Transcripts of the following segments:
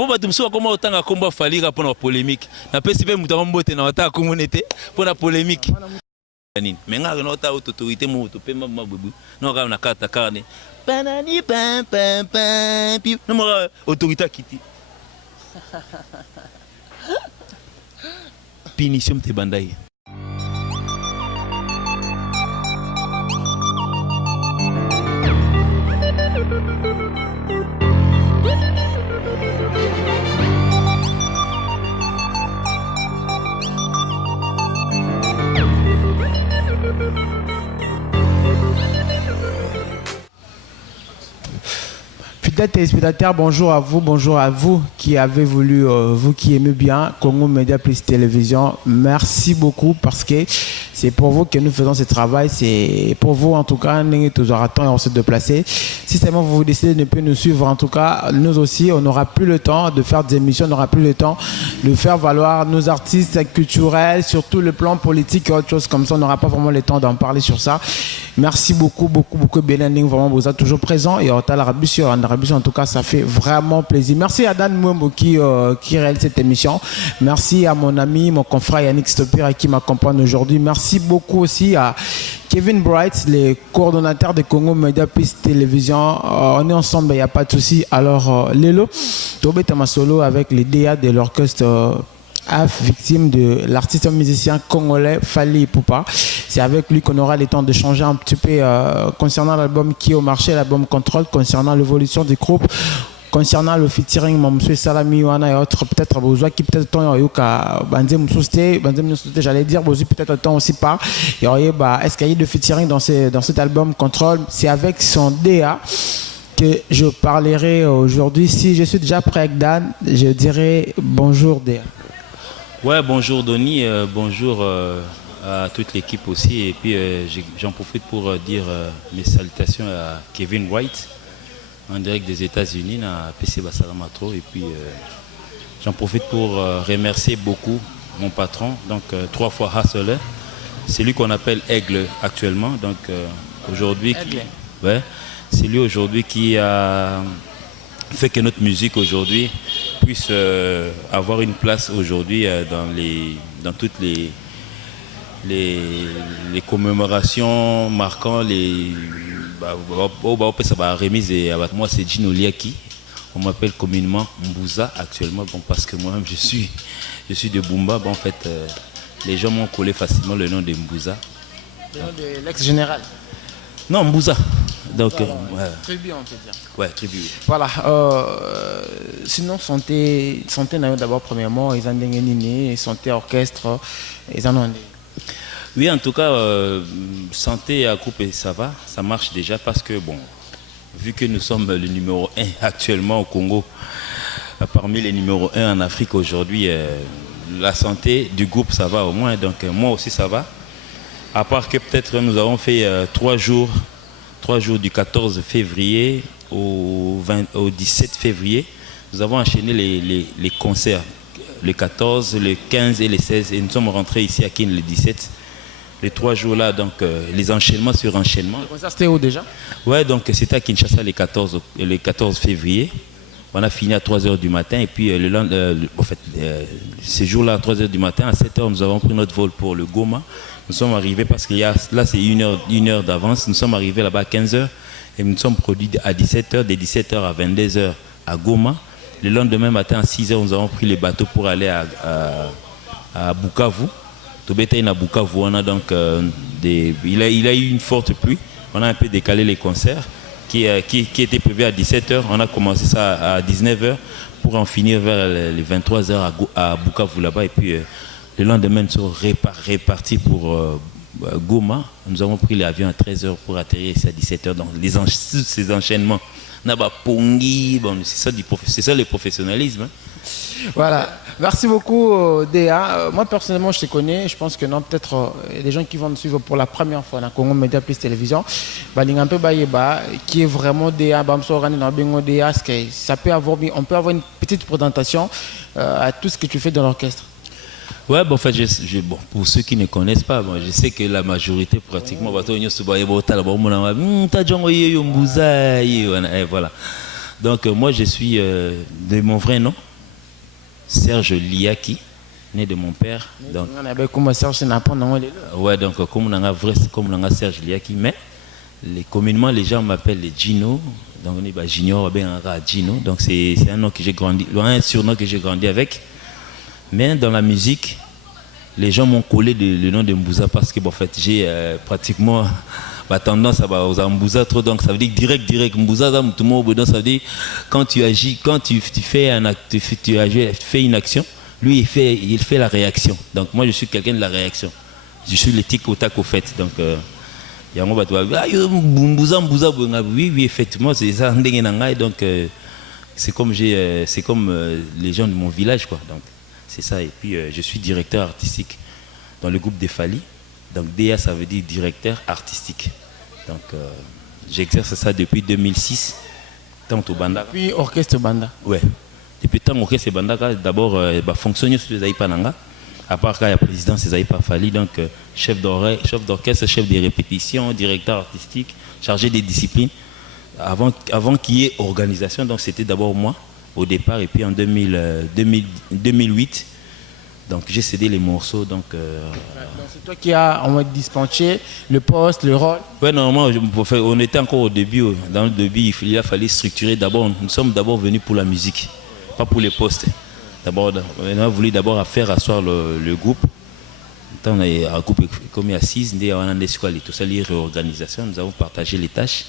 Bon bah tout ça comment autant à combat fallait pour la polémique. Na pesi be muta mbote na wata communauté pour la polémique. Mais nga no ta autorité mo to pemba mabubu. No ga na kata carne. Panani pam pam pam pi. No mo autorité kiti. Punition te bandai. Téléspectateurs, bonjour à vous qui avez voulu, vous qui aimez bien Congo Média Plus Télévision. Merci beaucoup parce que c'est pour vous que nous faisons ce travail. C'est pour vous en tout cas, nous toujours attendons et on se déplacer. Si seulement vous décidez de ne plus nous suivre, en tout cas, nous aussi, on n'aura plus le temps de faire des émissions, on n'aura plus le temps de faire valoir nos artistes culturels, surtout le plan politique et autre chose comme ça. On n'aura pas vraiment le temps d'en parler sur ça. Merci beaucoup, Bélanding, vraiment, vous êtes toujours présent et on t'a la en tout cas, ça fait vraiment plaisir. Merci à Dan Mwembo qui réalise cette émission. Merci à mon ami, mon confrère Yannick Stopira qui m'accompagne aujourd'hui. Merci beaucoup aussi à Kevin Bright, le coordonnateur de Congo Media Plus Télévision. On est ensemble, il n'y a pas de souci. Alors, Lélo, Tobé Tamasolo avec les DA de l'orchestre victime de l'artiste musicien congolais Fally Ipupa. C'est avec lui qu'on aura le temps de changer un petit peu concernant l'album qui est au marché, l'album Control, concernant l'évolution du groupe, concernant le featuring Mamsou Salami Wana et autres, peut-être besoin qui peut-être temps yoka Banzem Sousté, j'allais dire peut-être temps aussi pas. Est-ce qu'il y a eu de featuring dans cet album Control? C'est avec son DA que je parlerai aujourd'hui. Si je suis déjà prêt avec Dan, je dirais bonjour DA. Ouais, bonjour Donny, bonjour à toute l'équipe aussi. Et puis j'en profite pour dire mes salutations à Kevin White, en direct des États-Unis, à PC Bassalamatro. Et puis j'en profite pour remercier beaucoup mon patron, donc 3 fois Hustler. C'est lui qu'on appelle Aigle actuellement. Donc aujourd'hui, c'est lui aujourd'hui qui a fait que notre musique aujourd'hui puisse avoir une place aujourd'hui dans toutes les commémorations marquant les remise. Moi c'est Gino Liaki, on m'appelle communément Mbouza actuellement, bon, parce que moi-même je suis de Bumba. Bon, en fait les gens m'ont collé facilement le nom de Mbouza. Le nom de l'ex-général? Non, Mbouza. Donc, voilà, tribu, on peut dire. Ouais, tribu. Voilà. Sinon, santé d'abord, premièrement, ils ont des santé orchestre, ils en ont. Oui, en tout cas, santé à groupe, ça va, ça marche déjà parce que, bon, vu que nous sommes le numéro 1 actuellement au Congo, parmi les numéros 1 en Afrique aujourd'hui, la santé du groupe, ça va au moins. Donc, moi aussi, ça va. À part que peut-être nous avons fait 3 jours du 14 février au 17 février. Nous avons enchaîné les concerts, le 14, le 15 et le 16. Et nous sommes rentrés ici à Kin le 17. Les 3 jours-là, donc les enchaînements sur enchaînements. Le concert, c'était où déjà? Ouais, donc c'était à Kinshasa le 14 février. On a fini à 3h du matin. Et puis ce jour-là, à 3h du matin, à 7h, nous avons pris notre vol pour le Goma. Nous sommes arrivés parce que là c'est une heure d'avance. Nous sommes arrivés là-bas à 15h et nous sommes produits à 17h, de 17h à 22h à Goma. Le lendemain matin à 6h, nous avons pris les bateaux pour aller à Bukavu. À Bukavu, on a donc il a eu une forte pluie. On a un peu décalé les concerts qui étaient prévus à 17h. On a commencé ça à 19h pour en finir vers les 23h à Bukavu là-bas. Et puis le lendemain, nous sommes répartis pour Goma. Nous avons pris l'avion à 13h pour atterrir ici à 17h. Donc, ces enchaînements, c'est ça le professionnalisme. Hein. Voilà. Merci beaucoup, DA. Moi, personnellement, je te connais. Je pense que non, peut-être les gens qui vont nous suivre pour la première fois dans Congo Media Plus Télévision, qui est vraiment DA, ça peut avoir, on peut avoir une petite présentation à tout ce que tu fais dans l'orchestre. Ouais, bon, en fait, bon, pour ceux qui ne connaissent pas, bon, je sais que la majorité, pratiquement, voilà. Donc, moi, je suis de mon vrai nom, Serge Liaki, né de mon père. Donc, ouais, donc comme on a vrai, comme on a Serge Liaki, mais communément les gens m'appellent les Gino, donc on est Junior, Gino, donc c'est un nom que j'ai grandi, un surnom que j'ai grandi avec. Mais dans la musique, les gens m'ont collé le nom de Mbouza parce que bon, en fait j'ai pratiquement tendance à Mbouza trop, donc ça veut dire direct Mbouza, tout le monde, ça veut dire quand tu agis, quand tu fais un acte, tu fais une action, lui il fait la réaction. Donc moi je suis quelqu'un de la réaction, je suis le tic au tac au fait. Donc il y a un Mbouza, oui effectivement c'est ça. Donc c'est comme les gens de mon village quoi. Donc c'est ça. Et puis je suis directeur artistique dans le groupe des Fali. Donc DA ça veut dire directeur artistique. Donc j'exerce ça depuis 2006. Tant au Banda. Puis orchestre Banda. Ouais. Depuis tant orchestre Banda, d'abord fonctionner sur les Aïpananga. À part quand il y a président, c'est Aïpa Fali. Donc chef d'orchestre, chef des répétitions, directeur artistique, chargé des disciplines. Avant qu'il y ait organisation, donc c'était d'abord moi au départ. Et puis en 2008, donc j'ai cédé les morceaux. Donc c'est toi qui as dispatché le poste, le rôle. Ouais, normalement, on était encore au début. Dans le début, il a fallu structurer. D'abord, nous sommes d'abord venus pour la musique, pas pour les postes. D'abord, on a voulu d'abord faire asseoir le groupe. On a un groupe comme il y a 6, on a tout ça, les réorganisations. Nous avons partagé les tâches.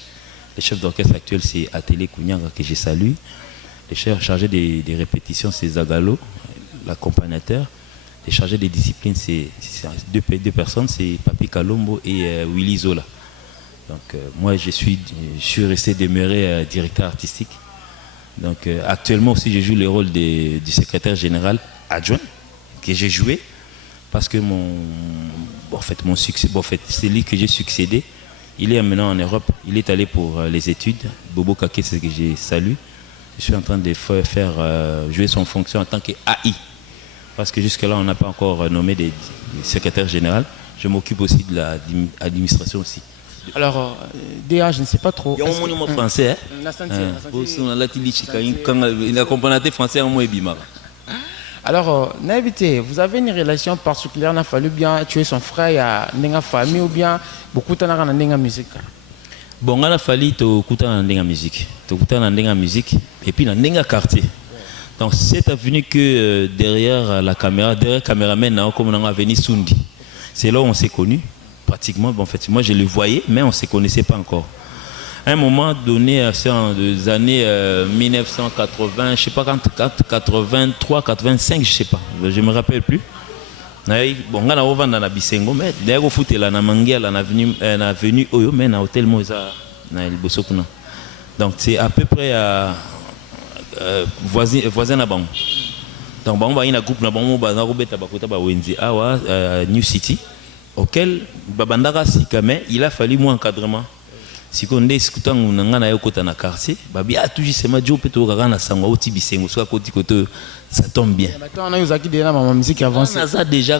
Le chef d'orchestre actuel, c'est Atelier Kounyanga, que je salue. Le chef chargé des répétitions, c'est Zagalo, l'accompagnateur. Les chargés des disciplines, c'est deux personnes, c'est Papi Kalombo et Willy Zola. Donc moi, je suis resté demeuré directeur artistique. Donc actuellement aussi, je joue le rôle du secrétaire général adjoint que j'ai joué parce que mon succès, c'est lui que j'ai succédé. Il est maintenant en Europe, il est allé pour les études. Bobo Kake, c'est ce que j'ai salué. Je suis en train de faire jouer son fonction en tant qu'AI. Parce que jusque-là, on n'a pas encore nommé des secrétaires généraux. Je m'occupe aussi de l'administration aussi. Alors, DA, je ne sais pas trop. Il y a un monument français. Alors, Naïbité, vous avez une relation particulière, il a fallu bien tuer son frère, il y a une famille ou bien beaucoup de musique. Bon, il a fallu la musique. La musique et puis dans le quartier. Donc c'est avenu que derrière la caméra, derrière le caméraman, comme on a venu Sundi. C'est là où on s'est connus, pratiquement. Bon, en fait, moi je le voyais, mais on ne se connaissait pas encore. À un moment donné, c'est en des années 1980, je ne sais pas, 83, 85, je ne sais pas, je ne me rappelle plus. Bon, on a ouvert dans la Bisengo, mais d'ailleurs, au foot, là, on a venu Oyo, mais dans l'hôtel Moïsa, dans le Bosokuna. Donc c'est à peu près à voisin à Bang. Donc on va y a un groupe New City auquel babandaka sikame il a fallu mon encadrement. Si on est écoutant on a na yokota na quartier babi a toujours c'est ma job to kaka na sango oti bisengo soit côté côté ça tombe bien. Maintenant on a usaki déjà ma musique avancée. On a ça déjà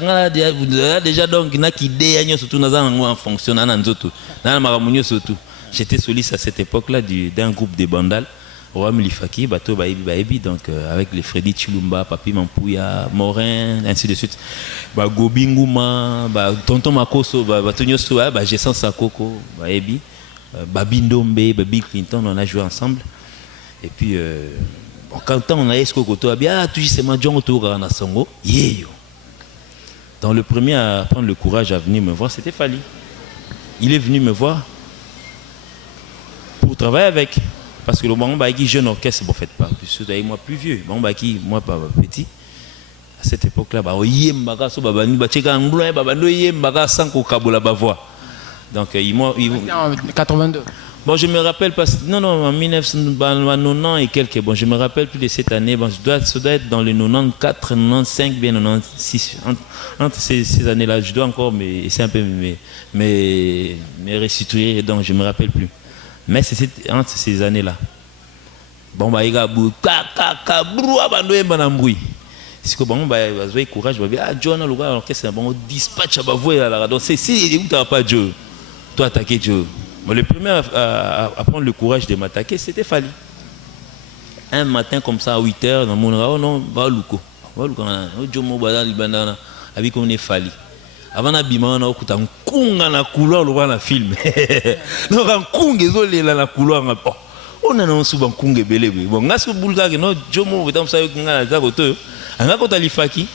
donc na ki idée nyo surtout na za en fonction na nzoto. Na maramunyo surtout. J'étais soliste à cette époque-là d'un groupe de bandal. Oram Lifaki, Bato Baebi, donc avec les Freddy Chilumba, Papi Mampouya, Morin, ainsi de suite. Gobinguma, Tonton Makoso, Batonio Soa, Gessan Sakoko, Baebi, Babi Ndombe, Babi Clinton, on a joué ensemble. Et puis, quand on a Esco Koto, bien, toujours c'est ma Django Toga na Songo, yeah. Donc le premier à prendre le courage à venir me voir, c'était Fali. Il est venu me voir pour travailler avec. Parce que le moment où jeune orchestre, bon, faites pas, puisque moi plus vieux, moi pas petit. À cette époque-là, donc il m'a. En 82. Bon, je me rappelle parce que non, en 1990 et quelques. Bon, je me rappelle plus de cette année. Bon, ça doit être dans les 94, 95, bien 96. Entre ces années-là, je dois encore essayer un peu me restituer. Donc, je me rappelle plus. Mais c'est entre ces années-là. Bon, bah, il y a si vous avez courage, vous avez John, on dispatch à la donc c'est si vous n'avez pas Joe, toi attaquer Joe. Le premier à prendre le courage de m'attaquer, c'était Fali. Un matin comme ça à 8h, dans mon oh non, va Luko. jomo bala libandana abi ko ne fali avant na bima na okuta nkunga na couloir lo na film no kan kunga ezolela na couloir nga on a non souvent nkunga belé bon ngaso bulka que no jomo betam sa yo nga za koto anga ko talifaki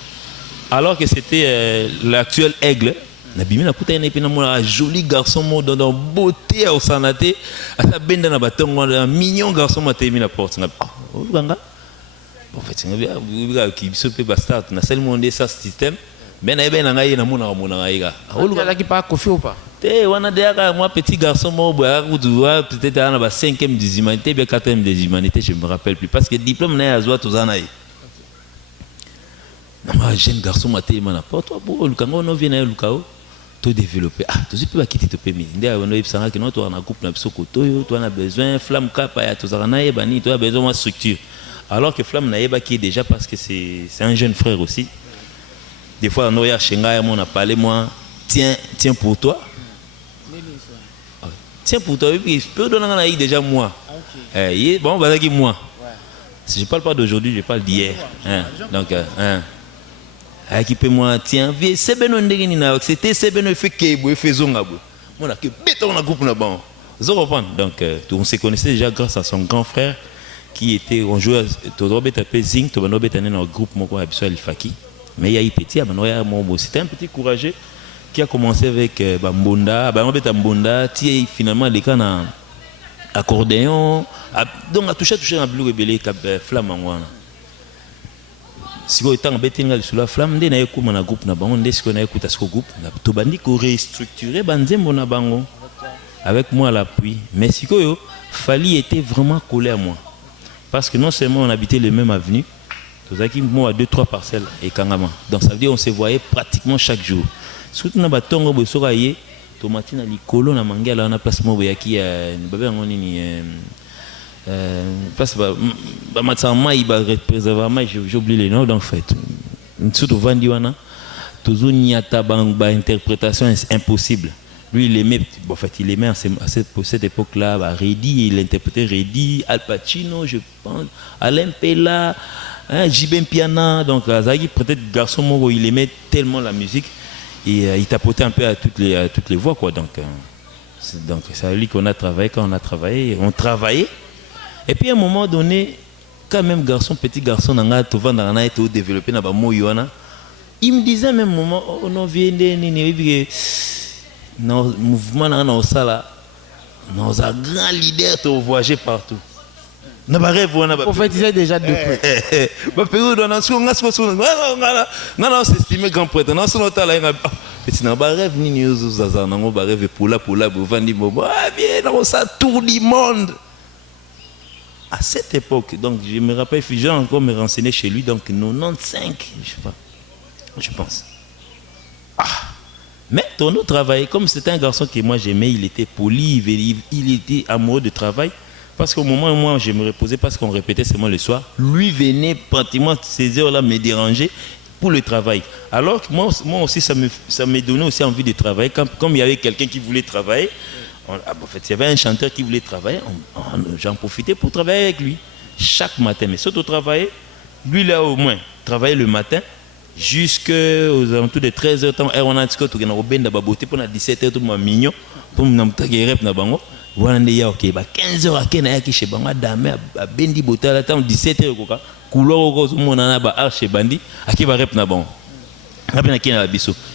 alors que c'était l'actuel aigle na bimi na kuta ene pena mona joli garçon mo dans beauté au sanaté asa benda na batongo un mignon garçon matemi na porte nga nga en fait nga ki biso pe basta na seul monde ça système ben na ben nga yena mona nga oluka qui pas Kofi ou pas te wana deaka moi petit garçon mo boya kutuwa peut-être na ba 5e des humanités bien 4e des humanités je me rappelle plus parce que diplôme na azwa tozana yi na jeune garçon matemi na porte bo luka ngo no vient na luka tout développer tout ce peut quitter tout pays ndia on ebisanga que notre na groupe na biso kotoyo to na besoin flamme kapa ya to zana ebani to a besoin de structure alors que flamme na yeba qui est déjà parce que c'est un jeune frère aussi des fois on ya chenga on a parlé moi tiens pour toi tiens pour toi puis peut donner na déjà moi bon bah qui moi si je parle pas d'aujourd'hui je parle d'hier donc équipez-moi tiens c'est beno ndenge ni na c'était c'est beno fait que boy faisons ngabo mon a que béton na groupe na bon vous comprenez donc on se connaissait déjà grâce à son grand frère qui était on jouait to robet tapé zing to bano betane dans groupe moko abiso alifaki mais il y a eu petit c'était un petit courageux qui a commencé avec Mbonda ba robet Mbonda ti finalement les cas na accordéon donc a touché na bleu rebelle cap flamme ngwana siko etanga betinga sur la flamme nde na yekuma na groupe na bango nde siko na yekuta siko groupe na to bandi ko restructurer banzembo na bango avec moi à l'appui mais siko yo Fali était vraiment collé à moi parce que non seulement on habitait les mêmes avenues tozaki moi à 2-3 parcelles et kangama donc ça veut dire on se voyait pratiquement chaque jour surtout na batongo bosoka ye tomati na likolo na mangela na place mo boyaki babe ngoni ni parce que matama il va préserver mais j'ai oublié les noms donc fait surtout Vandiwana toujours niata ba interprétation impossible lui il aimait en fait il aimait à cette époque là Reddy il interprétait Reddy Al Pacino je pense Alain Pella Jibem Piana donc Azagi peut-être garçon moro il aimait tellement la musique et il tapotait un peu à toutes les voix quoi donc c'est à lui qu'on a travaillé quand on travaillait. Et puis à un moment donné, quand même petit garçon, il développé dans il me disait à un même moment, oh non, viens dans le mouvement, dans un grand leader, tu voyager partout. Prophétisait déjà depuis. Non, c'est estimé grand prêtre. Non, c'est notre là. C'est un rêve, ni un rêve pour la, ça tour du monde. À cette époque, donc je me rappelle, j'ai encore me renseigner chez lui, donc 95, je pense. Mais ton autre travail, comme c'était un garçon que moi j'aimais, il était poli, il était amoureux de travail. Parce qu'au moment où moi je me reposais, parce qu'on répétait seulement le soir, lui venait pratiquement ces heures-là me déranger pour le travail. Alors que moi aussi, ça me donnait aussi envie de travailler. Comme il y avait quelqu'un qui voulait travailler, en fait, il y avait un chanteur qui voulait travailler, j'en profitais pour travailler avec lui chaque matin. Mais surtout travailler, lui là au moins, travailler le matin jusqu'aux alentours de 13h. On a dit que tu as pour 17h, tout le monde mignon, pour me dire que bango. Voilà, ok, 15h à Kenya qui chez Banga Dame à Bendi Botal, 17h koka, couloir au monde na ba arche bandi, à qui va rep na bon.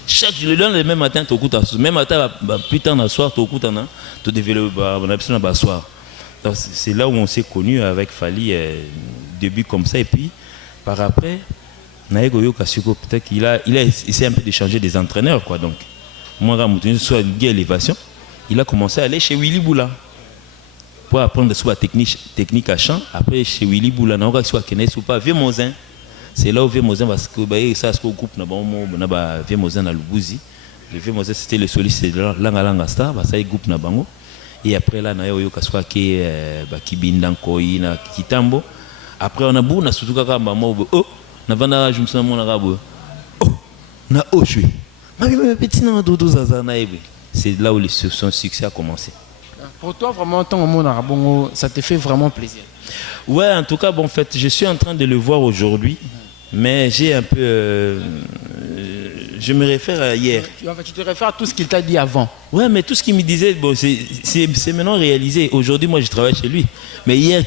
Chaque jour, le même matin, tu écoutes, même matin, plus tard, le soir, tu écoutes, tu développes, on soir. Donc, c'est là où on s'est connus avec Fali, début comme ça, et puis, par après, peut-être qu'il s'est un peu échangé des entraîneurs, quoi. Donc, moi, soit une élévation, il a commencé à aller chez Willy Boula pour apprendre soit technique à chant. Après, chez Willy Boula, on a soit Kenneth ou pas, Vieux Mozin. C'est là où Vieux Mozin, parce que ça, c'est au groupe, Vieux Mozin à Lubuzi. Le Vieux Mozin, c'était le soliste de Langa Star, ça y est, groupe Nabango. Et après, là, on a soit Kibindan Koï, Kitambo. Après, on a beau, on a surtout Kaka Mamo, oh, on a Vandara, je me souviens, mon arabe. Oh, on a Oshui. Mais petit, on a Dodo Zazana. C'est là où son succès a commencé. Pour toi, vraiment, tant au monde arabe, ça te fait vraiment plaisir. Ouais, en tout cas, bon, en fait, je suis en train de le voir aujourd'hui. Mais j'ai un peu... je me réfère à hier. Tu te réfères à tout ce qu'il t'a dit avant. Ouais, mais tout ce qu'il me disait, bon, c'est maintenant réalisé. Aujourd'hui, moi, je travaille chez lui. Mais hier,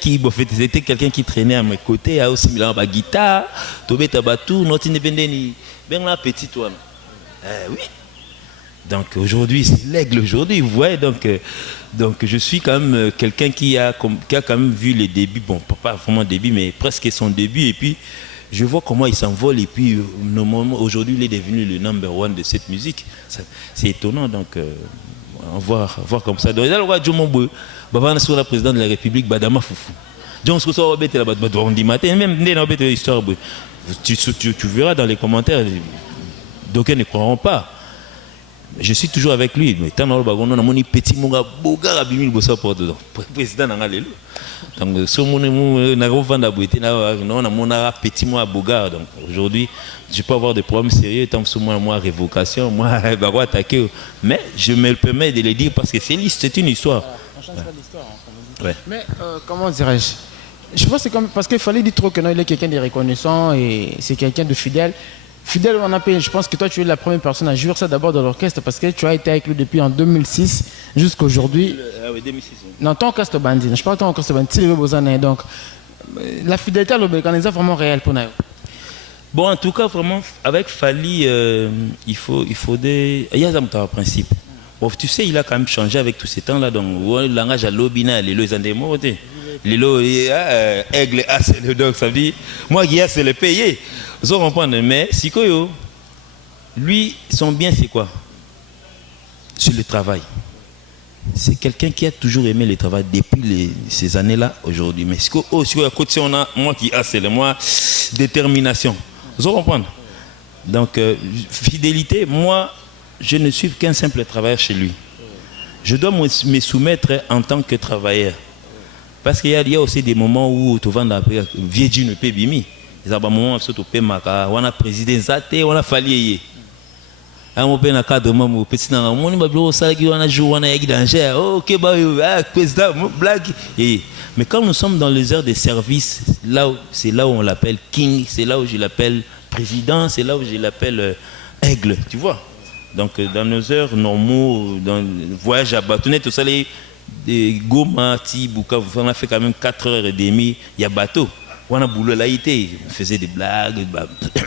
c'était quelqu'un qui traînait à mes côtés, a aussi mis la guitare, Tobé Tabatou, Noti Nebendeni, ben la petite one. Oui. Donc aujourd'hui, c'est l'aigle aujourd'hui, vous voyez. Donc je suis quand même quelqu'un qui a quand même vu les débuts, bon, pas vraiment début, mais presque son début. Et puis, je vois comment il s'envole. Et puis, aujourd'hui, il est devenu le number one de cette musique. C'est étonnant. Donc, on va voir comme ça. Donc, là, le roi Djomombo, sur la présidente de la République, Badama Foufou. John Soso, on dit matin, même histoire. Tu verras dans les commentaires, d'aucuns ne croiront pas. Je suis toujours avec lui. Mais tant que on a mon petit monga boga abimi bossa pour dedans. Président n'a pas donc ce mon n'a pas vendu aboité na on a mon petit monga boga. Donc aujourd'hui, je peux avoir des problèmes sérieux tant que moi révocation, moi va attaquer. Mais je me le permets de le dire parce que c'est une histoire. On change pas l'histoire. Ouais. Mais comment dirais-je? Je pense que c'est comme parce qu'il fallait dire trop que non, il est quelqu'un de reconnaissant et c'est quelqu'un de fidèle. Fidèle, on appelle, je pense que toi tu es la première personne à jouer ça d'abord dans l'orchestre parce que tu as été avec lui depuis en 2006 jusqu'à aujourd'hui. Ah oui, 2006. Oui. Non, ton orchestre bandit, je parle de ton orchestre bandit. Donc, la fidélité à l'obéissance est vraiment réelle pour nous. Bon, en tout cas, vraiment, avec Fally, il faut des. Il y a un principe. Bon, tu sais, il a quand même changé avec tous ces temps-là. Donc, le langage à l'obina, les lois, ils ont des les lois, aigle, c'est le dog, ça veut dire, moi, Guilla, c'est le payé. Vous comprenez, mais Sikoyo, lui, son bien, c'est quoi? Sur le travail. C'est quelqu'un qui a toujours aimé le travail depuis ces années-là, aujourd'hui. Mais sur à côté, on a moi qui a, c'est le moi, détermination. Vous comprenez? Donc, fidélité, moi, je ne suis qu'un simple travailleur chez lui. Je dois me soumettre en tant que travailleur. Parce qu'il y a aussi des moments où tu vas dans le vieux Dieu ne peut bimi. Il y a des moments où tu peux maka, on a président Zate, on a fallu. On a un cadre de petit dans le monde, on a joué, on a eu danger. Ok, président, blague. Mais quand nous sommes dans les heures de service, c'est là où on l'appelle king, c'est là où je l'appelle président, c'est là où je l'appelle aigle, tu vois. Donc dans nos heures normaux, dans le voyage à Bâtonnet, tout ça, les Goma, Tibuka, on a fait quand même 4h30, il y a bateau. On a boulot là, on faisait des blagues,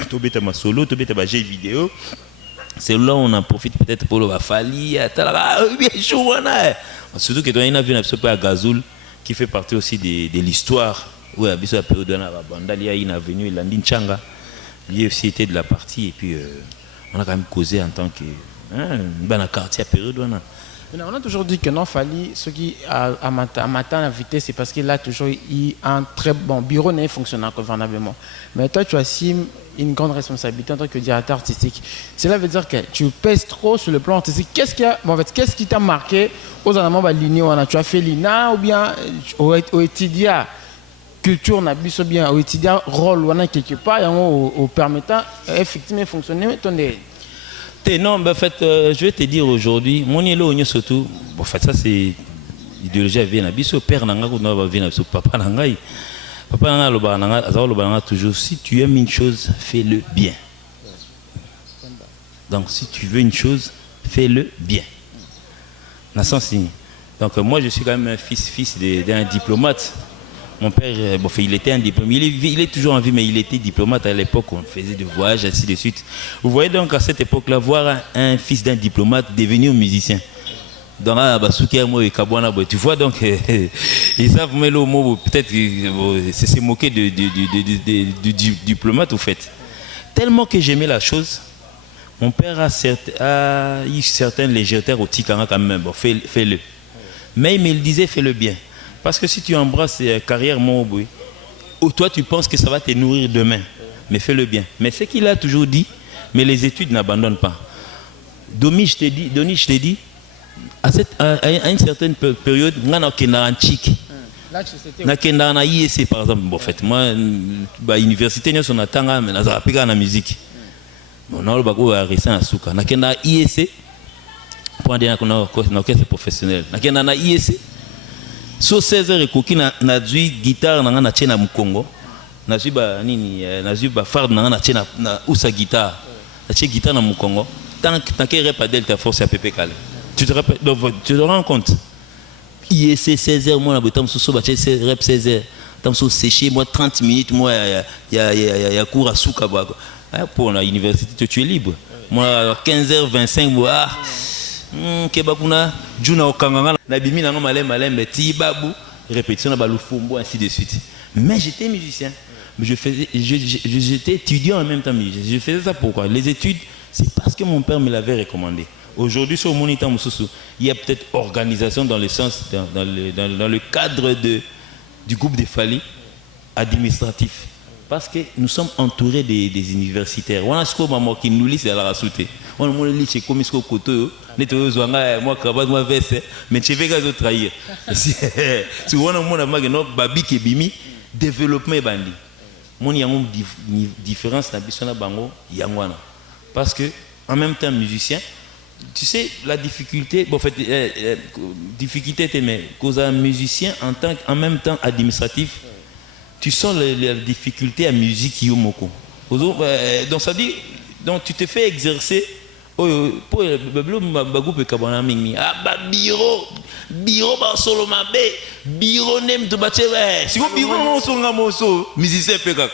Tobé ma solo, Tobé ma jeu vidéo. C'est là où on en profite peut-être pour le Fally, bien chaud, surtout que y a vu un peu à Gazoul qui fait partie aussi de l'histoire. Oui, à la période de la bande, il y a une avenue, Landin Changa, lui aussi était de la partie et puis on a quand même causé en tant que dans la quartier à période. On a toujours dit que non, Fally, ce qui a matin invité, c'est parce qu'il a toujours eu un très bon bureau n'est fonctionnant convenablement. Mais toi, tu assumes une grande responsabilité en tant que directeur artistique. Cela veut dire que tu pèses trop sur le plan artistique. Qu'est-ce qui t'a marqué aux alentours de l'INA? Tu as fait l'INA ou bien au étudiant culture, ou bien au étudiant rôle ou quelque part, et au permettant effectivement de fonctionner. Non, mais en fait, je vais te dire aujourd'hui, mon élo surtout, en fait, ça c'est l'idéologie vient à biso, père nanga ou non vient à biso, papa nanga, toujours, si tu aimes une chose, fais-le bien. Donc, si tu veux une chose, fais-le bien. Dans ce sens, donc moi, je suis quand même un fils d'un diplomate. Mon père, il était un diplôme. Il est toujours en vie, mais il était diplomate à l'époque. On faisait des voyages, ainsi de suite. Vous voyez donc à cette époque-là, voir un fils d'un diplomate devenir musicien. Dans la tu vois donc, ils savent, mais le mot, peut-être, c'est se moquer du diplomate, au fait. Tellement que j'aimais la chose, mon père a eu certaines légèretés au Tikanga quand même. Bon, fais-le. Mais il me disait, fais-le bien. Parce que si tu embrasses carrière Moboui, toi tu penses que ça va te nourrir demain, mais fais-le bien. Mais ce qu'il a toujours dit, mais les études n'abandonnent pas. Doni, je t'ai dit, à une certaine période, on a un chic. On a IEC par exemple. Bon, en fait, moi, l'université, on a tanga, mais on a appris la musique. On a un IEC pour un orchestre professionnel. On a un IEC. So 16 heures et coquille na guitare na tiena mukongo nazuba nini nazuba farde na tchena na usa guitare na tchena guitare na mukongo tant que rep à Delta Force à PP Calais tu te rappelles donc tu te rends compte IEC 16h moi na botam sous ba rep 16h tam sous sécher moi 30 minutes moi ya cours à souka ba pour la université tu es libre moi 15h25 moi kebakuna juna okanganga na bimi na malembe ti babu répétition na balufumbo ainsi de suite mais j'étais musicien mais j'étais étudiant en même temps musicien je faisais ça pourquoi les études c'est parce que mon père me l'avait recommandé aujourd'hui sur mon temps il y a peut-être organisation dans le sens dans le cadre du groupe des Fali administratif parce que nous sommes entourés des universitaires on a ce qu'on m'a qui nous lit c'est à la rasoute on me lit chez comme ce koto moi cravate moi veste mais tu veux que trahir si on a mon amag no babi kebimi développement bandi mon y a une différence na bisona bango yangwana parce que en même temps musicien tu sais la difficulté bon en fait difficulté mais cause un musicien en même temps administratif tu sens les difficultés à musique yomoko donc ça dit donc tu te fais exercer pour le groupe kabana mingi bureau ba solo mabe bureau nem to bache si ko bureau mo songa moso musicien peka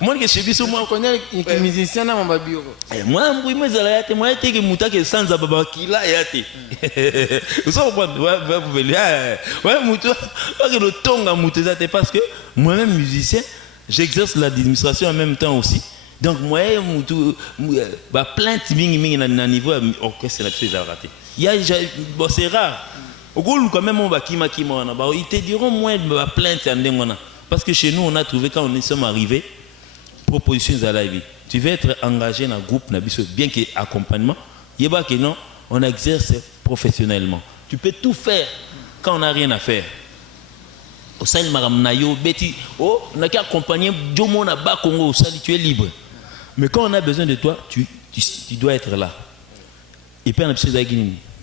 moi que chez biso moi connais que musicien na mon bureau moi mbui mezala yate moi yate que mutake sanza baba kila yate so va vous venir ouais mutu pas que le tonga mutu zate parce que moi même musicien j'exerce l'administration en même temps aussi donc moi ba plainte mingi na niveau orchestre là c'est raté il y a bon c'est rare au goût quand même on va kima on ba ils te diront moins ba plainte ndengona parce que chez nous on a trouvé quand on sommes arrivés propositions à la vie tu veux être engagé dans groupe na biso bien que accompagnement yeba que non on exerce professionnellement tu peux tout faire quand on n'a rien à faire au sali maramnayo beti oh on a qu'à accompagner Jomo na ba Congo au sali tu es libre mais quand on a besoin de toi tu dois être là et puis on a besoin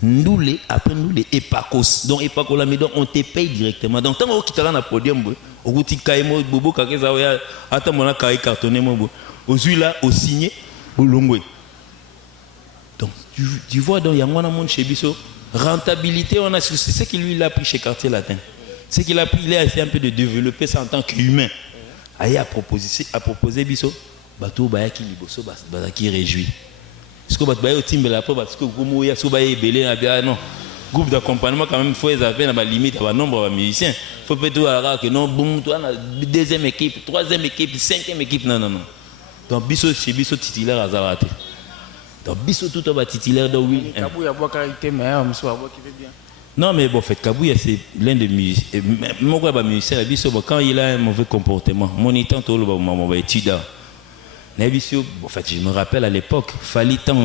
nous après nous les épacos donc épacos là mais donc on te paye directement donc tant que tu as un podium au gouti kaimo bobo kakeza ya ata mona kai cartonné mo au là au signé au longwe donc tu vois donc il y a mon monde chez biso rentabilité on a c'est ce qu'il lui a pris chez Quartier Latin c'est qu'il a pris il a essayé un peu de développer ça en tant qu'humain a proposé biso bato ba ki liboso ba qui réjouit est-ce que bato ba yo timbela po parce que gomo ya so ba ebelé na bien non groupe d'accompagnement quand même faut les avoir na limite ba nombre de musiciens faut peut-être alors que non bon toi na deuxième équipe troisième équipe cinquième équipe non donc biso chez biso titulaire azarate donc biso tout ba titulaire de oui Kabouya boit qualité mais on soit boit qui veut bien non mais bon fait Kabouya c'est l'un des musiciens mon quoi ba musicien biso quand il a un mauvais comportement monitant tout le ba étudiant en fait, je me rappelle à l'époque, Fali tant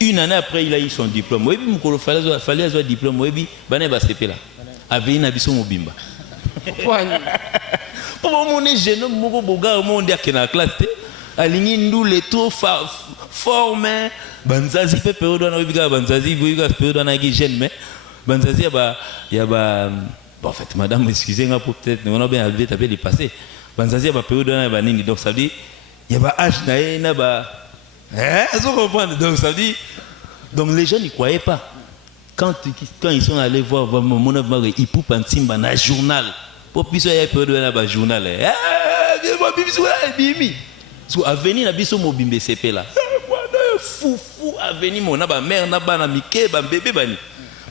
une année après, il a eu son diplôme. Oui, il fallait avoir diplôme. Oui, il va se là. Avec une abisso mobimba. Pour mon jeune homme, mon boga, mon dia qui est dans la classe, aligné nous les trop formés. Banzazi peut perdre dans le Banzazi, vous avez perdu dans la jeune, mais Banzazi, il y a en fait, madame, excusez-moi pour peut-être, on a bien taper les passés. Banzazi, il y a perdu dans la donc ça dit. Il y a un H na ba vous comprenez donc ça dit donc les gens n'y croyaient pas quand ils sont allés voir mon homme il poupe un timba na journal pour puis ça y a peu de na ba journal bimi so avenir na biso mobimbe CP là fou avenir mon na ba mère na ba na mike ba bébé bani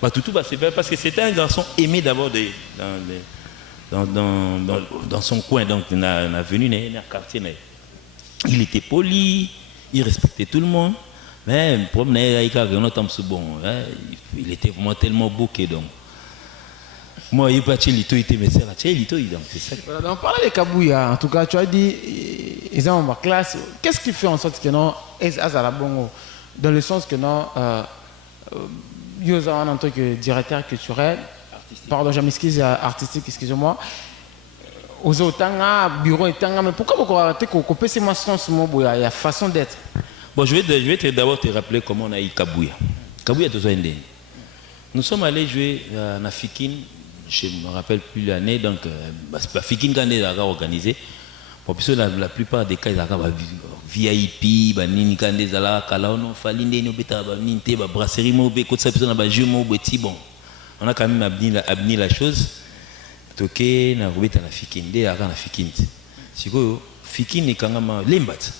ba tout ba CP parce que c'était un garçon aimé d'abord dans son coin donc na venu na quartier na il était poli, il respectait tout le monde, mais le problème il était vraiment tellement beau que donc moi il pas Lito il était mais c'est Lito donc c'est ça. Voilà, donc parler de Kabouya en tout cas tu as dit ils ont ma classe qu'est-ce qui fait en sorte que non à bongo dans le sens que non Yosa en tant que directeur culturel artistique. Pardon je m'excuse artistique excusez-moi aux otanga bureau etanga mais pourquoi vous arrêtez qu'on peut c'est moi sens il y a façon d'être bon je vais d'abord te rappeler comment on a eu Kabouya tout ça nous sommes allés jouer à Nafikine je me rappelle plus l'année donc Nafikine quand on a organisé Puisque la plupart des cas, ils ont VIP, nini kande zala kala on fali ndeni obeta ba ninte ba brasserie mo be kotsa biso na ba jeu mo beti bon. On a quand même abni la chose. Toke na robeta na fikinde aka na fikinde. Sikoyo fikine kangama lembat.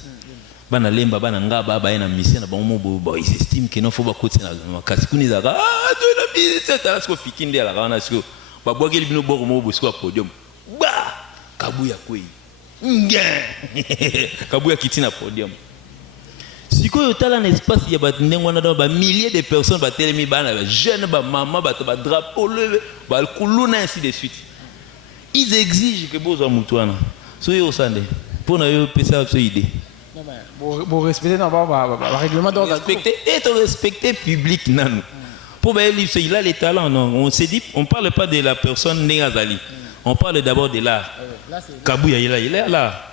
Bana lemba bana ngaba ba na mission na ba mo bo ils estiment que non faut ba kotsa na makasi kuni zaka to na bi c'est ko fikinde la kana siko ba bwakeli bino boko mo bo siko podium. Ba kabuya kwei. Kabuya kiti na podium. Sikoyo tala na espace ya ba ndengwana ba milliers de personnes ba telemi bana ba jeunes ba maman ba drapeau levé ba kuluna ainsi de suite. Ils exigent que bozo mutwana. So yo sande pour na yo pesa so idée. Non mais bon respecter non ba règlement d'ordre. Respecter public nan. Pour ba livre il a les talents non. On s'est dit on parle pas de la personne Nengazali. On parle d'abord de l'art. Kabuya il est là.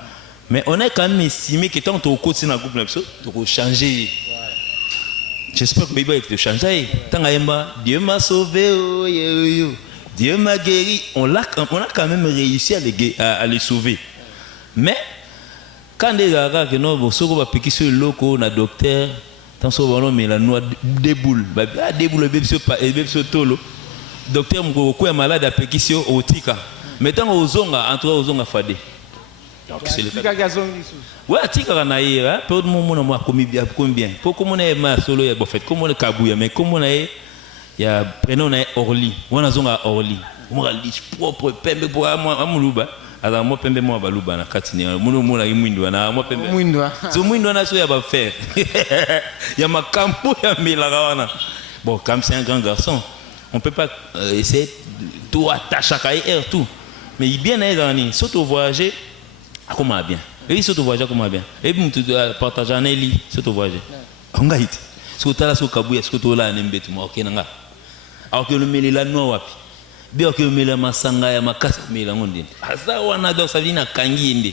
Mais on a quand même estimé que tant au côté dans le groupe, tu peux changer. J'espère que Bible va te changer. Dieu m'a sauvé, Dieu m'a guéri. On a quand même réussi à les sauver. Mais quand les gars que nous sommes piqués sur le loco, na docteur, tant souvent mais la noix déboule, déboule le bébé sur tolo. Docteur Mgoko est malade à piqué sur Otika. Mettons aux zonga entre aux zonga fadé. Donc c'est le cas. Ouais, tika na hier, peu de monde moi combien. Pour comme on est ma solo ya fait comme on est Kabuya mais comme on est il y a prénom na Orly. On a zonga Orly. On a lich propre pembe pour moi amuluba. Alors moi pembe moi baluba na katini. Muno mona imwindo na moi pembe. Mwindo. Zo mwindo na so ya ba faire. Ya makampo ya milarawana. Bon, comme c'est un grand garçon, on peut pas essayer tout attacher à air tout. Mais il bien est dans les surtout voyager comment bien. Et surtout voyager comment bien. Et puis tu partager en eli surtout voyager. On a été. Surtout là sur Kabuya surtout là n'embête moi OK nanga. Alors que le mêler la noix wapi. Bien que le mêler masanga ya makasa mêler ngondi. Asa wana donc ça vient na kangi inde.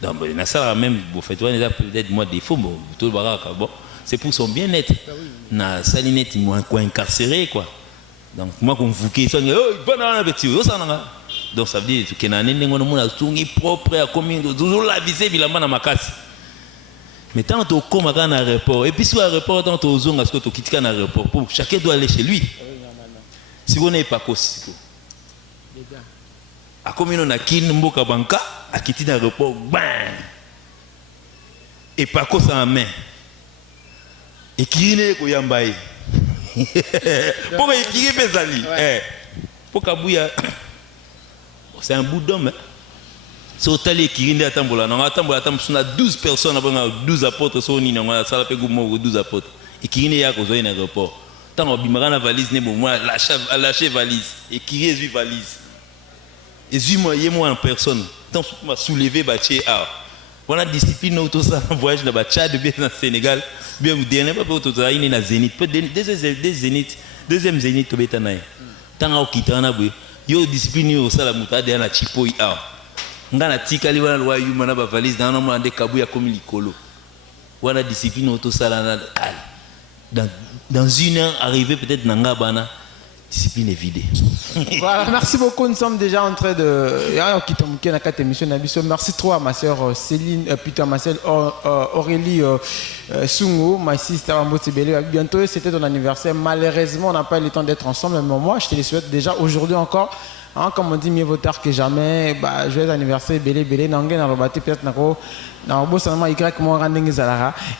Donc na ça même vous faites peut-être moi défaut bon tout baraka bon. C'est pour son bien-être. Na salinette moi quoi incarcéré quoi. Donc moi qu'on vous qui sont oh banana petit ça nanga. Donc ça veut dire que na nende ngono mona tungi propre à commune toujours la viser bilamba na makasi. Mais tant to koma dans l'aéroport et puis sur l'aéroport tant to zonga ce que to kitika na aéroport pour chacun doit aller chez lui. Si on n'est pas cosiko. A commune na kin mboka banka a kiti na aéroport bang. Et pas ko ça en main. Et kine ko yambaye. Pour équiper Bezali. Pour Kabuya. C'est un bout d'homme. C'est au tali qui rinde à Tambola. On a 12 personnes, 12 apôtres, on a 12 apôtres. Et qui rinde à un aéroport. Tant on a la valise, on a lâché valise. Et qui résume valise. Et moi en personne. Tant on a soulevé, on a discipline, tout ça, voyage dans le Tchad, bien dans le Sénégal. Bien vous dernier pas pour tout ça, il y a Zénith. Deuxième Zénith, au Bétanaï. Tant on quitte en abri. Yo discipline yo sala mutade na chipoi a ngana tika li wana lwa yuma na ba valise na no de Kabuya comme likolo wana discipline auto sala na dans une heure arrivé peut-être nanga bana discipline est vidée. Voilà, merci beaucoup, nous sommes déjà en train de merci trop à ma soeur Céline putain ma soeur Aurélie Sungu, ma sister Mbotibele. Bientôt c'était ton anniversaire, malheureusement on n'a pas eu le temps d'être ensemble, mais moi je te le souhaite déjà aujourd'hui encore. Hein, comme on dit, mieux vaut tard que jamais. Bah, joyeux anniversaire, Belé, Nangue, Narobati, peut-être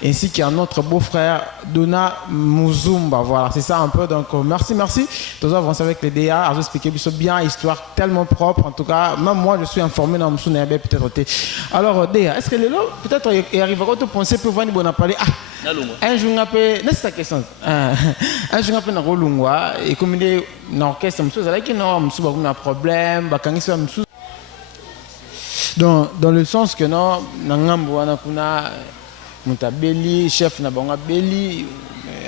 ainsi qu'il y a notre beau-frère Dona Muzumba. Voilà, c'est ça un peu. Donc, merci. Tous avancés avec les DA, à vous expliquer bien, histoire tellement propre. En tout cas, même moi, je suis informé dans Moussouné, peut-être. Alors, DA, est-ce que les lots, peut-être, il arrivera à te penser pour venir bon à parler. Un jour, c'est sa question. Un jour, on a Rolungwa, et comme il est dans l'orchestre, il y a un problème, dans le sens que non, Beli, chef Nabanga Beli,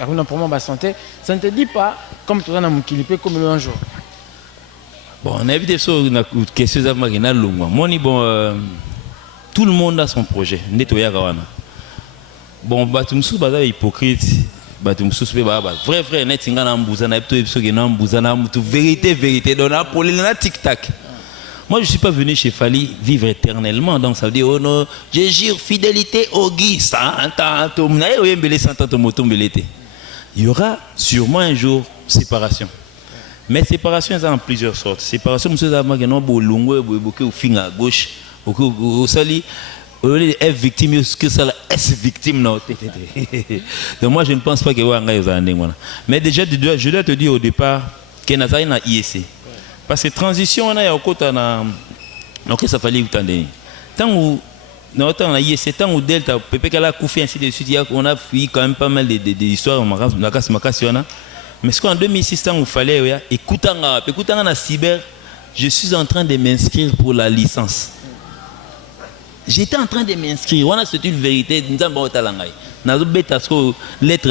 un problème de santé, ça ne te dit pas comme tu as comme un jour. Bon, on a évité ça, une question de tout le monde a son projet. Bon, Batumsou est hypocrite. Batumsou vrai, net, vérité, dans la police, tic-tac. Moi, je ne suis pas venu chez Fally vivre éternellement. Donc, ça veut dire, oh non, je jure fidélité au Guy. Il y aura sûrement un jour séparation. Mais séparation, il y a en plusieurs sortes. Séparation, c'est à gauche, au sali. F victime, que ça la S victime non. Donc moi je ne pense pas que mais déjà je dois te dire au départ que Nazari na IEC. Parce que transition on a au côté na donc ça fallait attendre. Tant où non tant na IEC tant où Delta Pepe Kala Koufi ainsi de suite on a fui quand même pas mal de histoires mais ce qu'en 2006 tant où fallait écoutant na cyber je suis en train de m'inscrire pour la licence. J'étais en train de m'inscrire. On a c'est une vérité. Nous avons lettre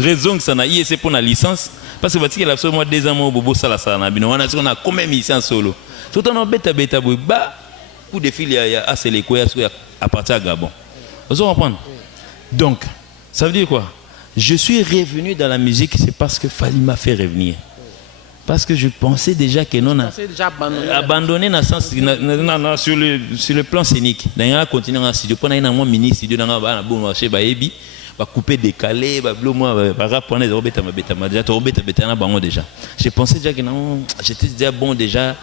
raison que ça n'a c'est pour la licence parce que parce que la moi 2 ans bobo sala sala na on a quand même ici en solo. Tout en beta ba coup de fil à c'est les quoi à partir de Gabon. Vous comprenez? Donc ça veut dire quoi? Je suis revenu dans la musique c'est parce que Fally m'a fait revenir. Parce que je pensais déjà que non abandonné dans sens sur le plan scénique. D'ailleurs, on continue en studio. Pendant un mini studio dans un bon marché, baebi, va couper décalé, va bloquer, va rappeler déjà. Je pensais déjà que non, j'étais déjà bon déjà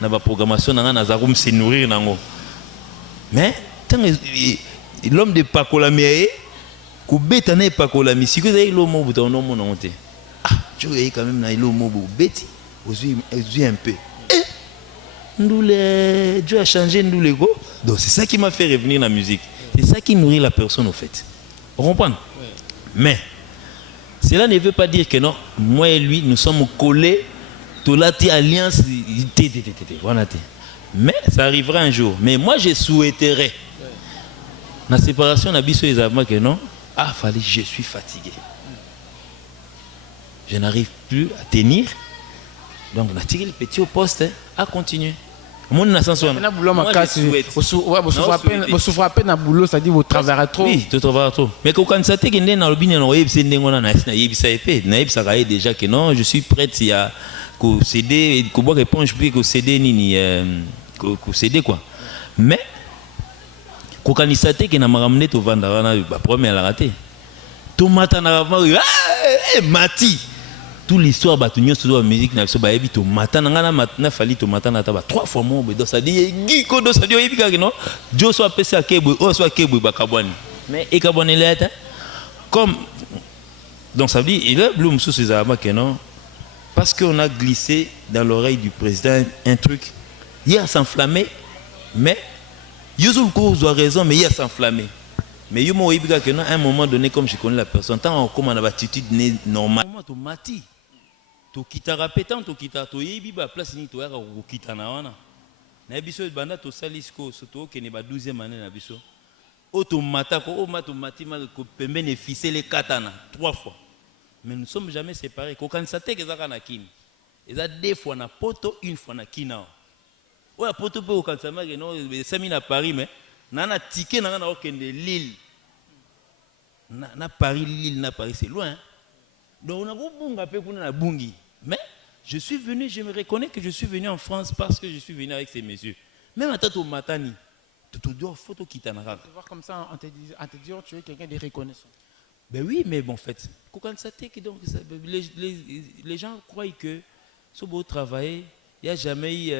dans la programmation dans un zarum se nourrir nango. Mais tant l'homme de Pakolami, kubeta na Pakolami, si que l'homme au bout d'un homme monté. Tu vois quand même na ilo mobo beti aussi un peu ndoule Dieu a changé ndoule go donc c'est ça qui m'a fait revenir dans la musique c'est ça qui nourrit la personne au fait vous comprenez mais cela ne veut pas dire que non moi et lui nous sommes collés tout la alliance mais ça arrivera un jour mais moi je souhaiterais la séparation na biso ezama que non fallait je suis fatigué. Je n'arrive plus à tenir. Donc, on a tiré le petit au poste à continuer. Moi, je souffre à peine à boulot, ça dit vous travaillerez trop. Oui, tu travailleras trop. Mais quand on sait que nous avons déjà que non, je suis prêt à céder, à répondre, je peux céder quoi. Mais quand on sait que nous avons ramené tout vendeur, le premier à la rater. Tout matin, Mati. Toute l'histoire batunyo sur la musique na so ba yebi to matin na fali to matin na taba 3 fois mon bedo ça dit giko do ça dit yebi ka non jo so pesa kebwe o so kebwe bakabwani mais e kabwani leta comme donc ça dit il est bloom sous ces armes que non parce qu'on a glissé dans l'oreille du président un truc il a s'enflammé mais Yuzul Kouz a raison mais il a s'enflammé mais yo mo yebi ka que non à un moment donné comme je connais la personne tant on comme on a attitude normale to mati to kita rapetant to kita to yebi ba place ni to ya ko kita na wana na biso banda to salisko soto ke ne ba 12e année na biso o to mata ko o mato matima ko pembene ficelle katana 3 fois mais nous sommes jamais séparés ko kan sate ke zaka na kini eza 2 fois na poto 1 fois na kina o ya poto pe o kan sama ke no 5000 à Paris mais nana ticket na okende Lille na Paris Lille na Paris c'est loin. Donc on a bunga pe kuna na bungi. Mais je suis venu, je me reconnais que je suis venu en France parce que je suis venu avec ces messieurs. Même à Tato Matani, tu te dois photo qui t'en a. Tu voir comme ça en te disant tu es quelqu'un de reconnaissant. Ben oui, mais bon en fait, donc les gens croient que ce beau travail, il n'y a jamais eu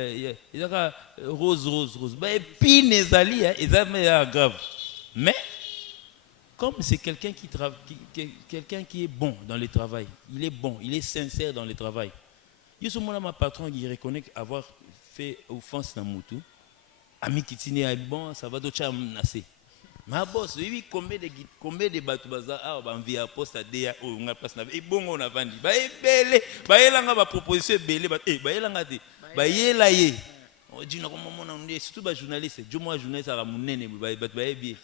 rose. Ben puis les alliés, ils ont grave. Mais comme c'est quelqu'un quelqu'un qui est bon dans le travail, il est bon, il est sincère dans le travail. Je suis mon patron qui reconnaît avoir fait offense dans Moutou. Ami qui est bon, ça va d'autres assez. Ma boss, oui, combien de bateaux bazar on via poste à DA ou on a place et bon on a vendu. Bah belé, bah yelanga va proposition belé, bah yelanga te, bah yelaye. On dit non comment on est surtout bah journaliste, je moi journaliste à la monnaie, bah bien.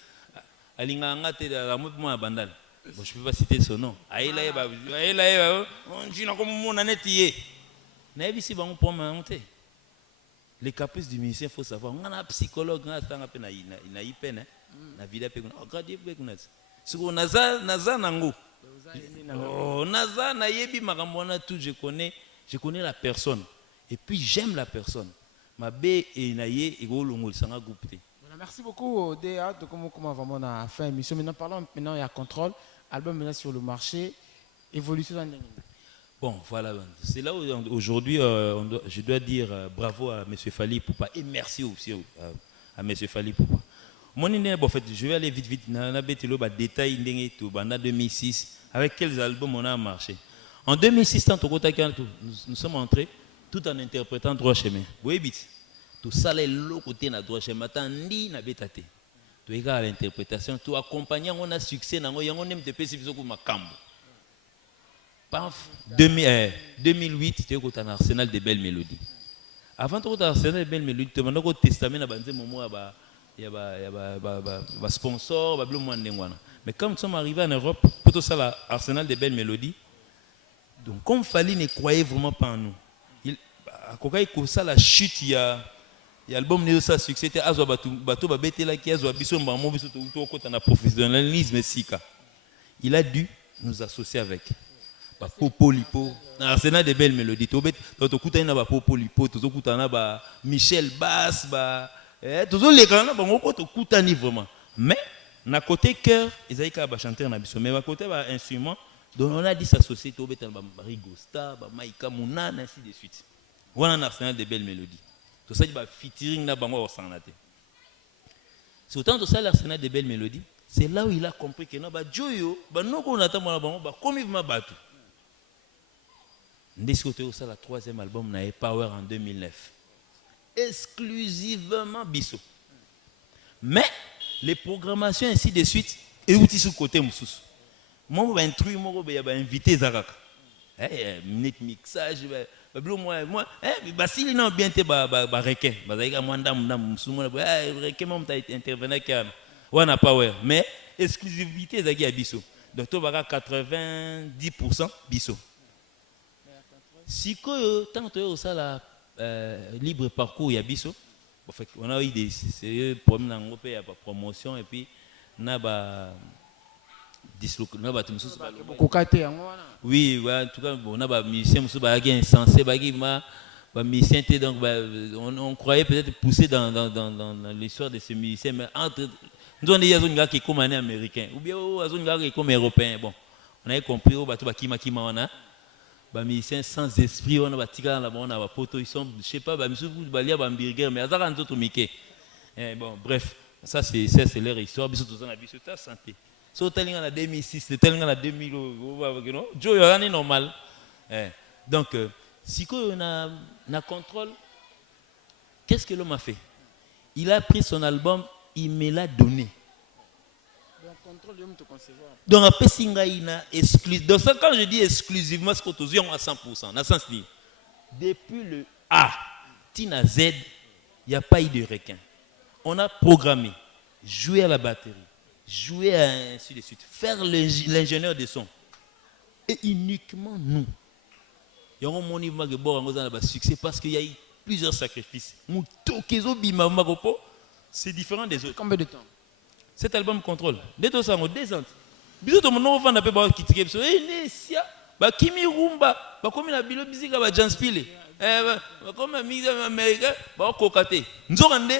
Alinganga te la moi bandal. Bon je peux pas citer son nom. Aïlaye on dit non comment on en est tié. Na bisi ba on pour monter. Les caprices du musicien faut savoir. On a un psychologue on a tanga pe na ipene na vida pe kuna. Regardez pe kuna. Siko naza nango. Oh naza na yebi makambo na tout je connais la personne et puis j'aime la personne. mabe et naie et go longo sanga groupe. Merci beaucoup Déa de comment vraiment on a fait émission. Maintenant parlons maintenant il y a contrôle album maintenant sur le marché évolution dans les... Bon, voilà. C'est là où aujourd'hui, je dois dire bravo à M. Fally Ipupa et merci aussi à M. Fally Ipupa. Mon idée, en fait, je vais aller vite. On a des détails en 2006. Avec quels albums on a marché. En 2006, nous sommes entrés tout en interprétant droit chemin. Vous voyez, tout ça, le côté de droit chemin, on a bétaté. Tout égal à l'interprétation, tout accompagnant, on a succès, on a même des spécifiques comme Macambo. Paf, 2008, tu es un arsenal de belles mélodies. Avant de arsenal de belles mélodies, tu as un testament il y a un sponsor, mais quand nous sommes arrivés en Europe, pour tout ça, l'arsenal de belles mélodies, donc comme Fally ne croyait vraiment pas en nous, à ça la chute, il y a l'album Néo sa succès, c'était Azwa Bato Babete là qui Azwa Biso Mbamo Biso tout côté na professionnalisme sika. Il a dû nous associer avec Popo Lipo, arsenal de belles mélodies. Tu écoutes na Popo Lipo, tu écoutes na Michel Bass, tous les grands là, tu écoutes vraiment. Mais na côté cœur, ils avaient qu'à chanter na biso, mais à côté instrument, donc on a dit s'associer tu écoutes na Rigosta, Maïka Mouna, ainsi de suite. On a un arsenal de belles mélodies. Tout ça, il va featuring na bango au sanate. C'est autant de ça l'arsenal de belles mélodies. C'est là où il a compris que non, Joyo, non qu'on attend mon bango, comme il m'a battu. Ndescoté au ça la troisième album na Power en 2009. Exclusivement Bisso. Mais les programmations ainsi de suite et outils sur côté moussous. Moi je vais introduire moi je vais inviter Zaraka. Net mixage moi Basile non bien te ba requin bazalika mwanda msumo requin moi ta intervenir qui wana Power mais exclusivité zaki ya Bisso. Donc to baka 90% Bisso. Si tant que ça la libre parcours ya Bisso, on a eu des sérieux problèmes dans l'Europe, il y a pas promotion et puis na ba dislocation na ba tout ça oui en tout cas on a ba musicien musu ba gain insensé ba musicien donc on croyait peut-être pousser dans l'histoire de ces musiciens mais entre nous on est un gars qui est comme un américain ou bien un gars qui est comme européen bon on a compris au bateau kima on a ba musiciens sans esprit on a batika là on a ba poto ils sont je sais pas ba musu balia ba hamburger mais azaka nzoto mike bon bref ça c'est leur histoire biso tous on a biso ta santé so telling en 2006 telling en 2000 Joe yorani normal donc si on a contrôle qu'est-ce que l'homme a fait il a pris son album il me l'a donné. Donc après Singaïna exclusif. Donc ça quand je dis exclusivement ce que tu as à 100%, dans sens dit depuis le A Tina Z, il n'y a pas eu de requin. On a programmé, jouer à la batterie, jouer à ainsi de suite, faire l'ingénieur de son. Et uniquement nous. Il y a un monument qui a succès parce qu'il y a eu plusieurs sacrifices. C'est différent des autres. Combien de temps? Cet album contrôle. Dès que ça a 2 ans. Bisous tout le monde va n'appeler pas critiquer. Nesia, ba Kimi Rumba, ba comme la bilo musique ba Jan Spile. Ba comme musique américaine, ba kokate. Nzorande,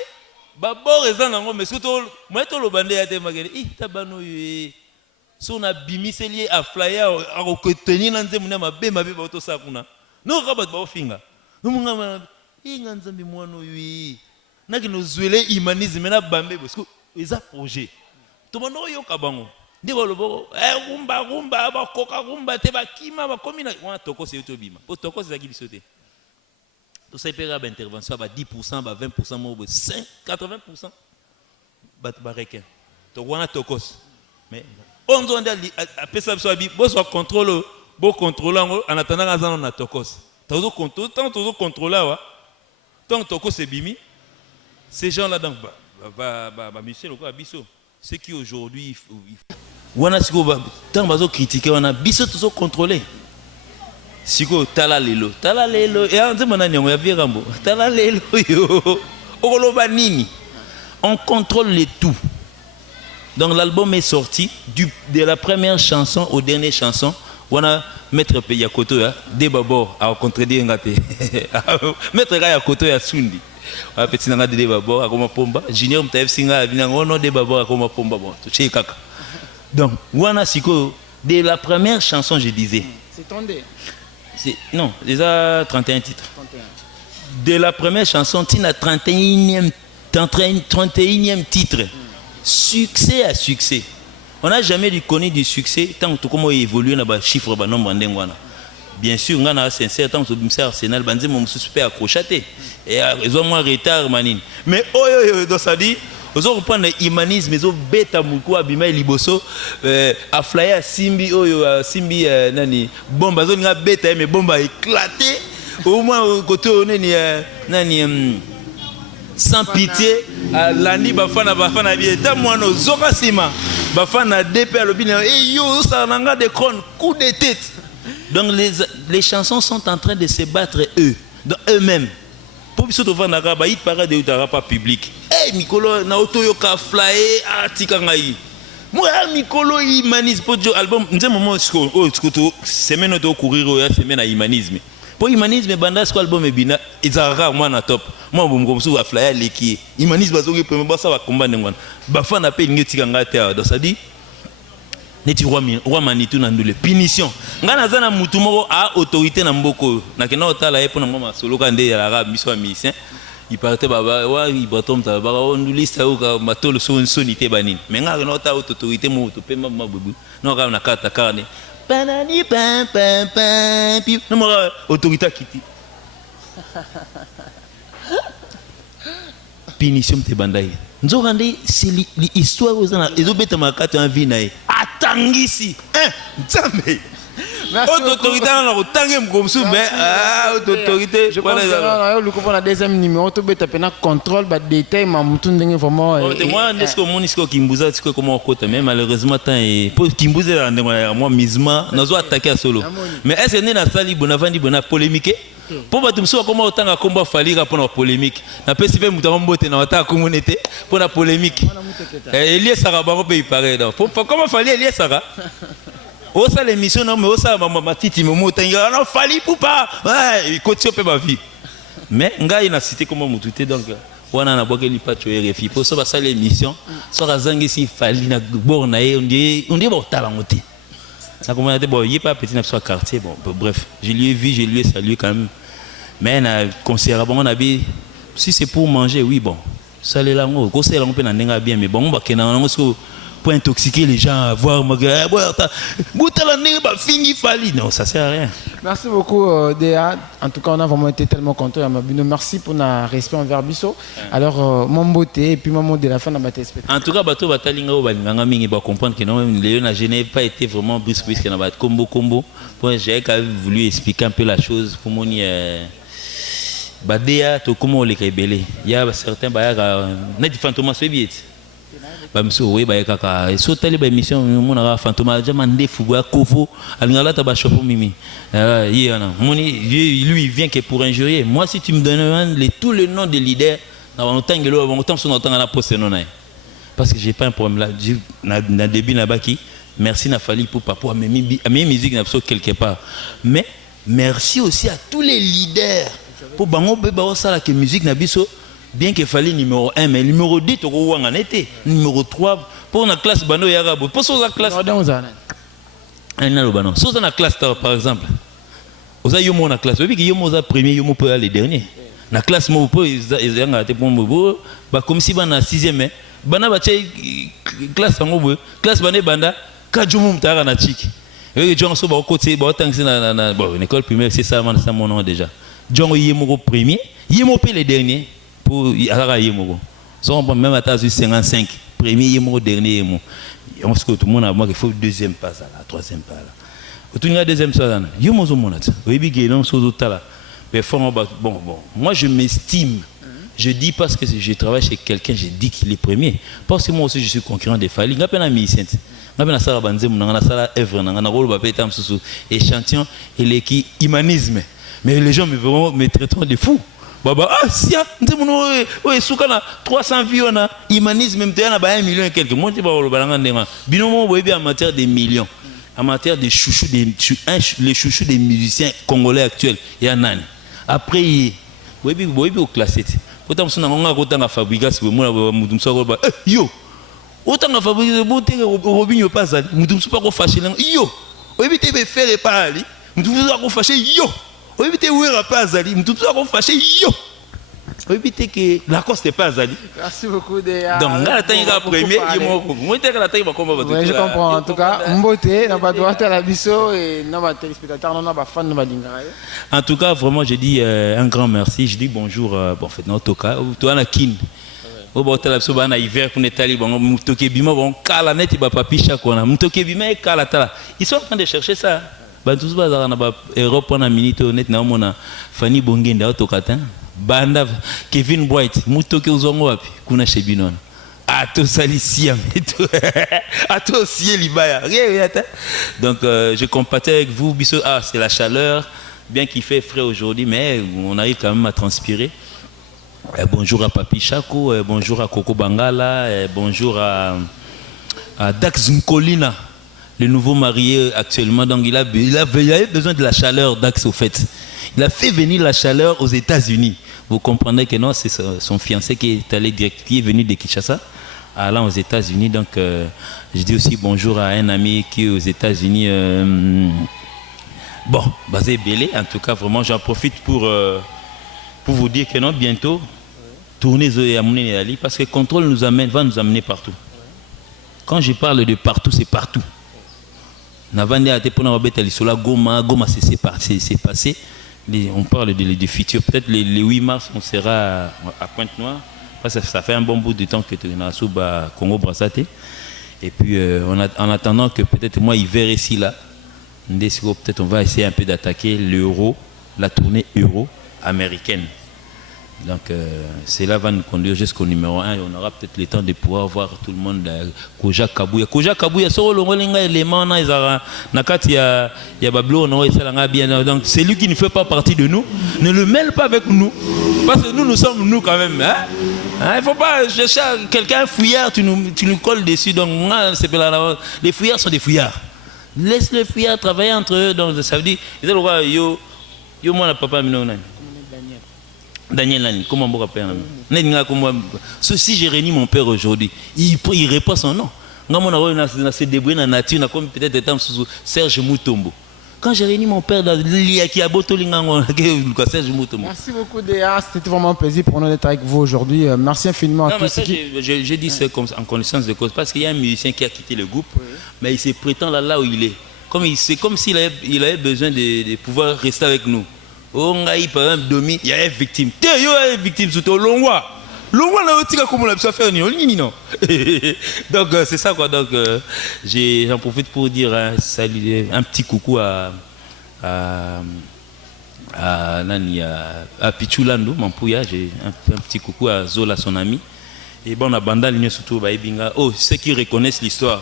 ba bo raison nango mais surtout moi to lo bande ya te magere. Tabano ye. So na bimi c'est lié à flyer à retenir dans nzemuna mabe mabe ba to sa kuna. No ka ba finga. No munga nganzambi mwana yi. Na ki no zwele humanisme na bambe parce que ils ont projet. Tout le monde a kabango. Ndiko lobo rumba ba koka rumba te ba kima ba komina wana toko c'est utobima. Po toko c'estaki bisote. Tout ça paiera ba intervention ba 10% ba 20% mo 5 80% ba requin. To wana tokos. Mais on doit après ça so bi bo so contrôle bo contrôler en attendant azan na tokos. Tozo contrôle tant tozo contrôler wa. Tant tokos c'est bimi. Ces gens-là donc monsieur le biso ceux qui aujourd'hui wana siko tant bazo critiquer wana biso toujours contrôler siko tala lelo et on dit mona nyango ya virambo tala lelo yo okoloba nini on contrôle le tout. Donc l'album est sorti de la première chanson aux dernières chansons wana maître Yakoto ya de babo a contredire ngate maître Yakoto ya Sundi petit nanga de babor akoma pomba junior mtaf singa binango no de babor akoma pomba bon tu kaka donc wana siko de la première chanson je disais c'est tondé non déjà 31 titres 31. De la première chanson tina 31e titre succès à succès on n'a jamais connu du succès tant que comment évoluer dans les chiffres ba nombre ndengwana bien sûr on a sincère tant que le Arsenal banze mon suspect accrochaté et ils ont moins retard manine mais donc ça dit ils ont reprendre l'humanisme ils ont bêta muko abima liboso a flyer simbi simbi nani bomba zone nga bêta mais bomba éclaté au moins côté on est nani sans pitié landi bafana bien tant moi no zoka sima bafana DP lobina et yo ça nanga de crône coup de tête donc les chansons sont en train de se battre eux-mêmes pour biso to vanda ka ba hit parade de pas public mikolo na auto yo ka flyer atika ngai moi mikolo humanisme pour album nze moment to semaine to courir ya semaine à humanisme pour humanisme banda ce album ebina ezara moi na top moi bomko so flyer leki humanisme bazoki premier basa ba combat ngwana ba fana pe ngetika ngata donc ça dit neti roi manitou na ndule punition ngana zana mutu moko a autorité na mboko na kena otala epo na ngoma solo ka nde ya rab biso musicien il partait baba wa il batom ta baba on liste au ka matolo so sonité banine mais ngana na ota autorité mo to pemba mabubu no ka na kata karne banani pam pam pam pi no mora autorité kiti punition te bandai nzokande c'est l'histoire ozana ezobeta makata en vie nae atangisi nzambe autorité na kotange mkomsu mais autorité je pense que le coup pour la deuxième numéro to beta pena contrôle ba détail ma mutu ndenge vraiment moi nesko monisco kimbuza tiko comment kota mais malheureusement tant et pour kimbuza la ndenge moi misma nazo attaquer solo mais est-ce que na sali bonavandi bona polémique pour bato mso comment autant combat falira pour la polémique na pesi pe mutu mbote na wata communauté pour la polémique Elié Sara bango pe paraît donc comment fallait Elié Sara au ça l'émission non mais au ça ma titi momo tanga non fallait pour pas il continue pe ma vie mais ngai na cité comment mututé donc wana na boke li pacho RFI pour ça ba ça l'émission so razangi si fallait na borna on dit bon talangote ça communauté bon il est pas petit na soit quartier bon bref je lui ai vu je lui ai salué quand même mais na conseiller bon on a dit si c'est pour manger oui bon ça les lango conseiller on peut na ndenga bien mais bon on va que na pour intoxiquer les gens à voir non ça sert à rien. Merci beaucoup Déa, en tout cas on a vraiment été tellement contents à Mabino. Merci pour notre respect envers Bisso. Alors mon beauté et puis mon mot de la fin de ma spectacle. En tout cas bateau batalinga au balinganga mingi ba comprendre que non Léon n'a jamais pas été vraiment brusque que na ba combo pour j'ai voulu expliquer un peu la chose pour mon Déa to comment les rebelle il y a certains ba net fantôme c'est bien bamso we ba kaka so tali ba émission mona fantôme déjà mandé fuwa kovo alingala ta ba chopo mimi yana moni lui il vient que pour injurier moi si tu me donnes tous les noms des leaders na ontangelo ba otam so notanga na poste non parce que j'ai pas un problème là na début na baki merci na fali pour papa mes musique na quelque part mais merci aussi à tous les leaders pour bango be ba osala que musique na biso bien qu'il fallait numéro 1 mais numéro 2 to ko wanga nete numéro 3 pour la classe bano yarabo pour la classe sur la classe par exemple oza yo mo na classe oui yo mo za premier yo mo peut aller dernier na classe mo peut ezanga te pour mo ba comme si bana 6e bana ba classe ngo classe bana banda ka jumu mtara na chiki et John so ba côté ba tangsi na bon école primaire c'est ça mon nom déjà John yemo premier yemo peut les derniers pour alors yemo so même à 55 premier yemo dernier yemo on se tout le monde a moi qu'il faut deuxième pas là troisième pas là au tout deuxième ça là yemo zo monat oui bi non so tala mais bon moi je m'estime je dis parce que je travaille chez quelqu'un je dis qu'il est premier parce que moi aussi je suis concurrent des Fali ngapena na musicien ngapena sala banze munanga na sala œuvre na rôle ba peta msusu échantillon et l'équipe humanisme mais les gens me traitent de fou baba si ndemuno we sukana 300 vies na humanisme mtena ba 1 million et quelques monti ba lo balanga ndenga binomo boyebi en matière de millions en matière de chouchous les chouchous des musiciens congolais actuels il y a nani après boyebi au classé autant que on a autant à fabriquer si moi mutum so ba yo autant à fabriquer bon te robinho pas ça mutum so pas ko fâcher yo éviter de faire pas ali mutum so ko fâcher yo éviter ouer pas ali mutum so ko fâcher yo éviter que la cause n'est pas ali. Merci beaucoup de donc là attends il premier moi te la taille va comment va je comprends en tout cas mbote na ba droit à la biso et na ba téléspectateurs na ba fan na ba lingara. En tout cas vraiment je dis un grand merci, je dis bonjour bon en fait en tout cas toi na kin au botel la biso ba na hiver pour netali bon mutoke bima bon kala net ba papi chaque on a mutoke bima kala tala ils sont en train de chercher ça ba tous ba na ba Europe na minute net na mona Fanny Bongenda autokatin banda Kevin White mutoke uzongo wapi kuna shebinona ato salisia ato ciel libaya donc je compatis avec vous biso c'est la chaleur bien qu'il fait frais aujourd'hui mais on arrive quand même à transpirer. Bonjour à Papi Chako, bonjour à Coco Bangala, bonjour à Dax Nkolina, le nouveau marié actuellement. Donc il avait besoin de la chaleur, Dax, au fait. Il a fait venir la chaleur aux États-Unis. Vous comprenez que non, c'est son fiancé qui est allé direct, qui est venu de Kinshasa, allant aux États-Unis. Donc je dis aussi bonjour à un ami qui est aux États-Unis. Bon, basé Belé, en tout cas, vraiment, j'en profite pour vous dire que non, bientôt, tournez à Mounenali, parce que contrôle va nous amener partout. Quand je parle de partout, c'est partout. Goma, c'est passé. On parle de futur. Peut-être le 8 mars, on sera à Pointe-Noire. Parce que ça fait un bon bout de temps que tu es à Congo-Brazzaville. Et puis, en attendant que peut-être moi, hiver ici, là, peut-être on va essayer un peu d'attaquer l'euro, la tournée euro américaine. Donc cela va nous conduire jusqu'au numéro 1 et on aura peut-être le temps de pouvoir voir tout le monde Koja Kabuya. Koja Kabuya, c'est l'élément donc c'est lui qui ne fait pas partie de nous, ne le mêle pas avec nous, parce que nous sommes nous quand même. Il ne faut pas chercher quelqu'un fouillard, tu nous colles dessus. Donc les fouillards sont des fouillards. Laisse les fouillards travailler entre eux. Donc ça veut dire, yo moi papa Daniel Nani, comment on peut appeler ceci j'ai réuni mon père aujourd'hui. Il répond son nom. On s'est débrouillé dans la nature, comme peut-être Serge Moutombo. Quand j'ai réuni mon père dans Serge Moutombo. Merci beaucoup Déa, c'était vraiment un plaisir pour nous d'être avec vous aujourd'hui. Merci infiniment à tous. J'ai dit ça en connaissance de cause parce qu'il y a un musicien qui a quitté le groupe, mais il se prétend là où il est. C'est comme s'il avait besoin de pouvoir rester avec nous. Par exemple, Domi, il y a une victime. Il y a une victime, c'est au Longwa. Longwa, là, tu as comment on a pu faire non. Donc, c'est ça, quoi. Donc, j'en profite pour dire salut, un petit coucou à Pichulando, mon pouya. J'ai un petit coucou à Zola, son ami. Et bon, on a Banda, l'union surtout, oh, ceux qui reconnaissent l'histoire.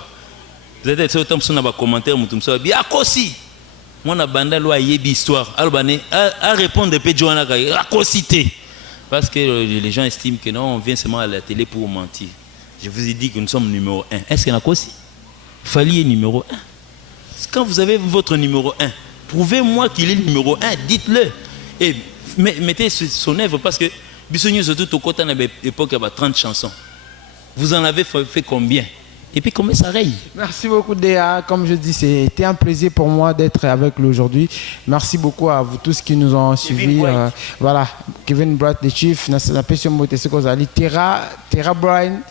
Vous êtes autant sur nos commentaires, nous sommes bien aussi. Moi, a banda loi yebi histoire. À répondre de Pedjoana à cosité. Parce que les gens estiment que non, on vient seulement à la télé pour mentir. Je vous ai dit que nous sommes numéro 1. Est-ce qu'il y en a quoi aussi? Fali est numéro 1. Quand vous avez votre numéro 1, prouvez-moi qu'il est numéro 1, dites-le. Et mettez son œuvre parce que Bissonnier, surtout au côté de l'époque, il y avait 30 chansons. Vous en avez fait combien? Et puis comment ça raye? Merci beaucoup Déa. Comme je dis, c'était un plaisir pour moi d'être avec vous aujourd'hui. Merci beaucoup à vous tous qui nous ont suivis. Voilà, Kevin Bright, le chief, Terra Brian,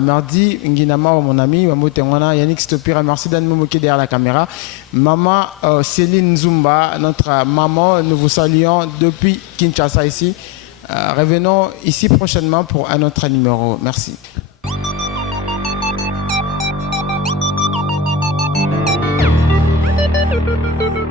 Mardi, Nginama, mon ami, Yannick Stopira, merci d'être derrière la caméra. Maman Céline Zumba, notre maman, nous vous saluons depuis Kinshasa ici. Revenons ici prochainement pour un autre numéro. Merci. Thank you.